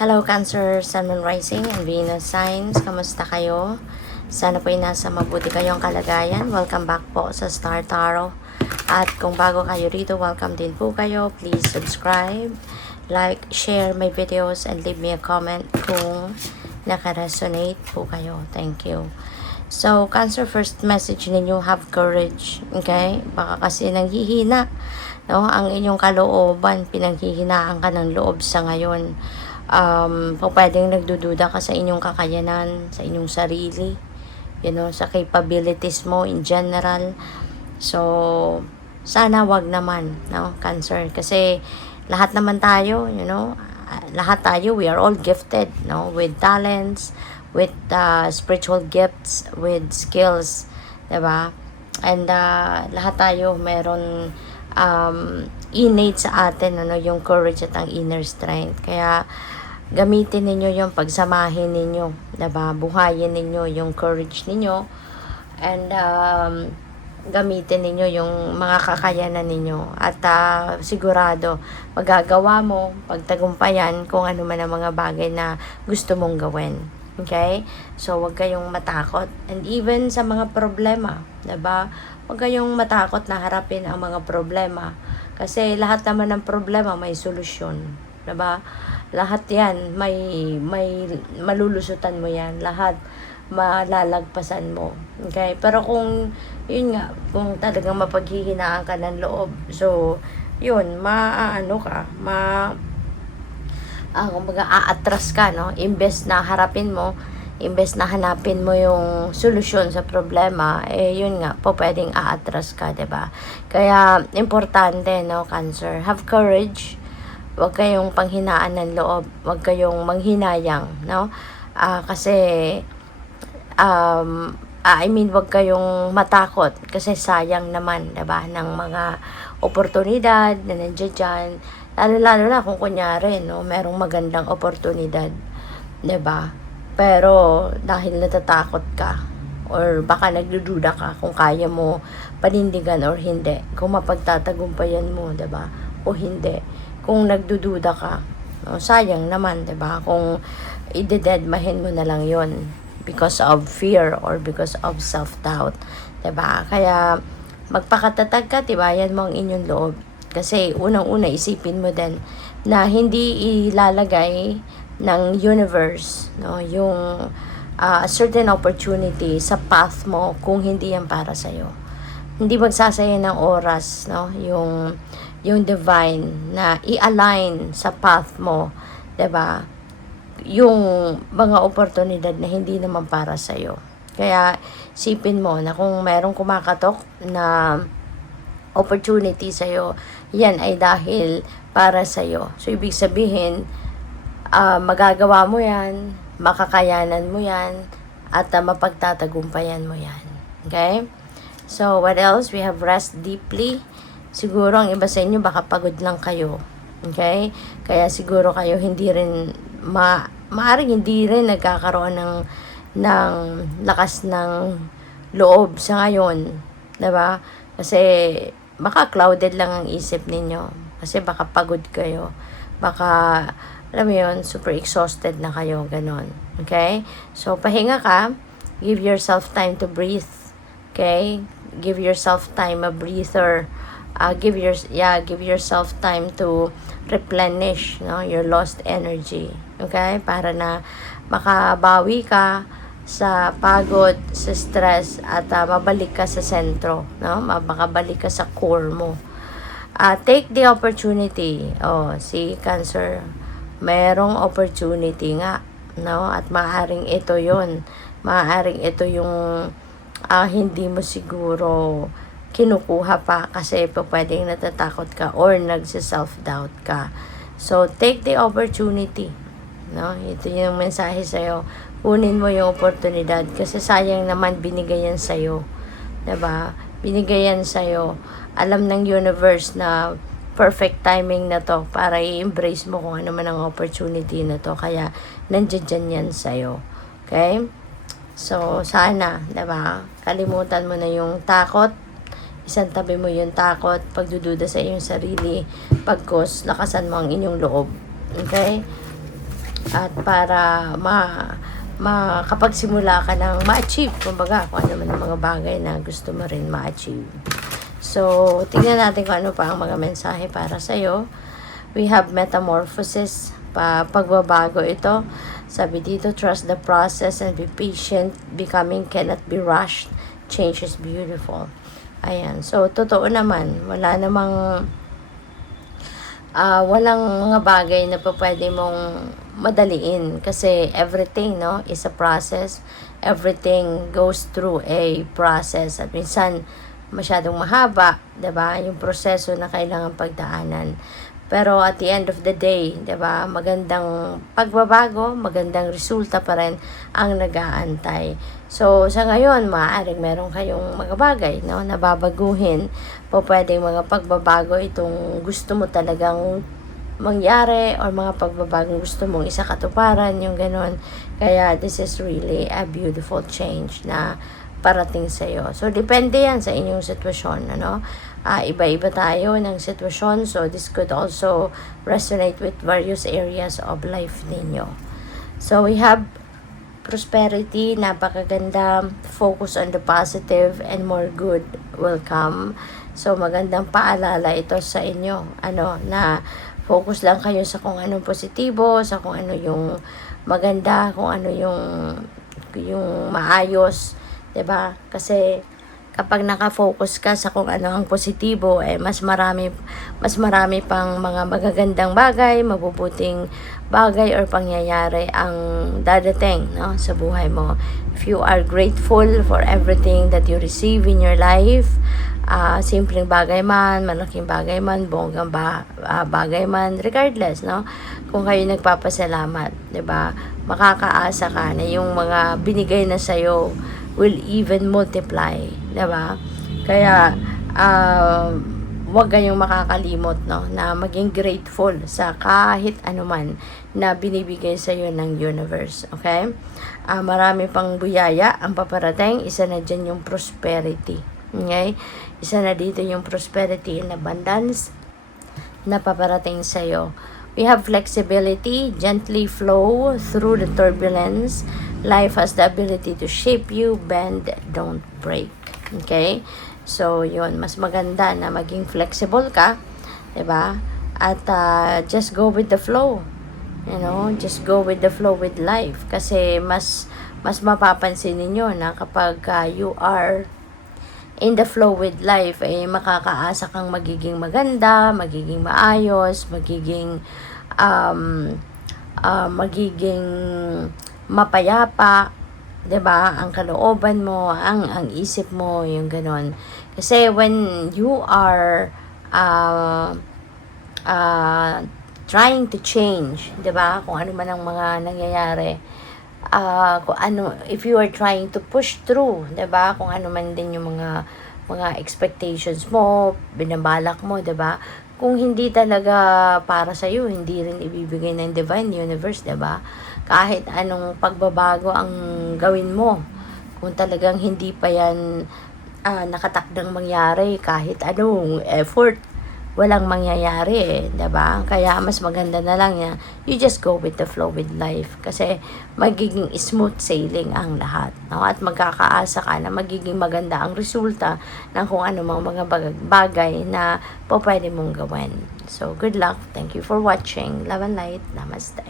Hello Cancer, Sun, Moon, Rising, and Venus signs. Kamusta kayo? Sana po ay nasa mabuti kayong kalagayan. Welcome back po sa Star Tarot. At kung bago kayo rito, welcome din po kayo. Please subscribe, like, share my videos, and leave me a comment kung naka-resonate po kayo. Thank you. So, Cancer, first message ninyo, have courage. Okay? Baka kasi nanghihina. No? Ang inyong kalooban, pinanghihinaan ka ng loob sa ngayon. Pwedeng nagdududa ka sa inyong kakayanan, sa inyong sarili, sa capabilities mo in general. So, sana wag naman, no, Cancer, kasi lahat naman tayo, lahat tayo, we are all gifted, no, with talents, with spiritual gifts, with skills, 'di ba? And lahat tayo meron innate sa atin, yung courage at ang inner strength. Kaya gamitin ninyo yung pagsamahin ninyo, 'di ba? Buhayin ninyo yung courage ninyo, and gamitin ninyo yung mga kakayanan ninyo, at sigurado magagawa mo, pagtagumpayan kung ano man ang mga bagay na gusto mong gawin. Okay? So, wag kayong matakot, and even sa mga problema, 'di ba? Wag kayong matakot na harapin ang mga problema, kasi lahat naman ng problema may solusyon, 'di ba? Lahat 'yan may malulusutan mo 'yan, lahat malalagpasan mo. Okay? Pero kung yun nga, kung talagang mapaghihinaan ka ng loob, so yun, kumbaga aatras ka, no? Imbes na harapin mo, imbes na hanapin mo yung solusyon sa problema, yun nga, pwedeng aatras ka, 'di ba? Kaya importante, no, Cancer, have courage. Huwag kayong panghinaan ng loob, huwag kayong manghinayang, no? Kasi huwag kayong matakot, kasi sayang naman, 'di ba, ng mga oportunidad na nandiyan dyan. Lalo na kung kunyari, no, merong magandang oportunidad, 'di ba? Pero dahil natatakot ka, or baka nagdududa ka kung kaya mo panindigan or hindi, kung mapagtatagumpayan mo, 'di ba? O hindi. Kung nagdududa ka, no, sayang naman, 'di ba? Kung idededmahin mo na lang 'yon because of fear or because of self-doubt, 'di ba? Kaya magpakatatag ka, tibayan mo ang inyong loob. Kasi unang-una, isipin mo din na hindi ilalagay ng universe, no, yung certain opportunity sa path mo kung hindi yan para sa'yo. Hindi magsasaya ng oras, no, yung divine na i-align sa path mo, 'di ba? Yung mga oportunidad na hindi naman para sa'yo. Kaya sipin mo na kung merong kumakatok na opportunity sa'yo, yan ay dahil para sa'yo. So, ibig sabihin, magagawa mo yan, makakayanan mo yan, at mapagtatagumpayan mo yan. Okay? So, what else? We have rest deeply. Siguro ang iba sa inyo baka pagod lang kayo. Okay? Kaya siguro kayo hindi rin maaring hindi rin nagkakaroon ng lakas ng loob sa ngayon, 'di ba? Kasi baka clouded lang ang isip ninyo, kasi baka pagod kayo, baka alam mo yun, super exhausted na kayo, ganon. Okay? So, pahinga ka, give yourself time to breathe. Okay? Give yourself time, a breather. Give yourself time to replenish, no, your lost energy. Okay? Para na makabawi ka sa pagod, sa stress, at mabalik ka sa sentro, no? Makabalik ka sa core mo. Take the opportunity. Si Cancer, merong opportunity nga, no? At maaaring ito 'yon. Maaaring ito yung hindi mo siguro kinukuha pa, kasi pwedeng natatakot ka or nagsi-self-doubt ka. So, take the opportunity, no? Ito yung mensahe sa'yo. Kunin mo yung oportunidad, kasi sayang naman binigay yan sa'yo. 'Di ba? Binigay yan sa'yo. Alam ng universe na perfect timing na to para i-embrace mo kung ano man ang opportunity na to. Kaya, nandiyan yan sa'yo. Okay? So, sana, 'di ba? Kalimutan mo na yung takot. Isang tabi mo yung takot, pagdududa sa iyong sarili, pagkos, lakasan mo ang inyong loob. Okay? at para makapagsimula ka ng ma-achieve, kumbaga, kung ano man ang mga bagay na gusto mo rin ma-achieve. So, tingnan natin kung ano pa ang mga mensahe para sa'yo. We have metamorphosis, pagbabago ito. Sabi dito, trust the process and be patient. Becoming cannot be rushed. Change is beautiful. Ayan. So, totoo naman. Walang mga bagay na pwede mong madaliin. Kasi everything, no, is a process. Everything goes through a process. At minsan, masyadong mahaba, 'di ba? Yung proseso na kailangan pagdaanan. Pero at the end of the day, 'di ba? Magandang pagbabago, magandang resulta pa rin ang nag-aantay. So, sa ngayon, maaaring meron kayong mga bagay, no, na babaguhin. Pwedeng mga pagbabago itong gusto mo talagang mangyari or mga pagbabagong gusto mong isakatuparan, yung ganon. Kaya, this is really a beautiful change na parating sa iyo. So, depende yan sa inyong sitwasyon, ano? Iba-iba tayo ng sitwasyon. So, this could also resonate with various areas of life ninyo. So, we have prosperity, napakaganda. Focus on the positive and more good will come. So, magandang paalala ito sa inyo. Na focus lang kayo sa kung anong positibo, sa kung ano yung maganda, kung ano yung maayos. 'Di ba? Kasi kapag naka-focus ka sa kung ano ang positibo, mas marami pang mga magagandang bagay, mabubuting bagay or pangyayari ang dadating, no, sa buhay mo. If you are grateful for everything that you receive in your life, simpleng bagay man, malaking bagay man, bonggang bagay man, regardless, no? Kung kayo nagpapasalamat, 'di ba? Makakaasa ka na yung mga binigay na sa'yo will even multiply, 'di ba? Kaya wag kayong makakalimot, no, na maging grateful sa kahit anuman na binibigay sa iyo ng universe, okay? Marami pang biyaya ang paparating. Isa na diyan yung prosperity. Okay? Isa na dito yung prosperity and abundance na paparating sa iyo. We have flexibility, gently flow through the turbulence. Life has the ability to shape you, bend, don't break. Okay? So, yun, mas maganda na maging flexible ka, 'di ba? At just go with the flow. You know, just go with the flow with life kasi mas mapapansin niyo na kapag you are in the flow with life, makakaasa kang magiging maganda, magiging maayos, magiging mapayapa, 'di ba? Ang kalooban mo, ang isip mo, yung ganon. Kasi when you are trying to change, 'di ba? Kung ano man ang mga nangyayari, if you are trying to push through, 'di ba? Kung ano man din yung mga expectations mo, binabalak mo, 'di ba? Kung hindi talaga para sa iyo, hindi rin ibibigay ng divine universe, 'di ba? Kahit anong pagbabago ang gawin mo, kung talagang hindi pa yan nakatakdang mangyari, kahit anong effort, walang mangyayari, 'di ba? Kaya mas maganda na lang yan, you just go with the flow with life kasi magiging smooth sailing ang lahat, no? At magkakaasa ka na magiging maganda ang resulta ng kung ano mga bagay na pwede mong gawin. So, good luck. Thank you for watching. Love and light. Namaste.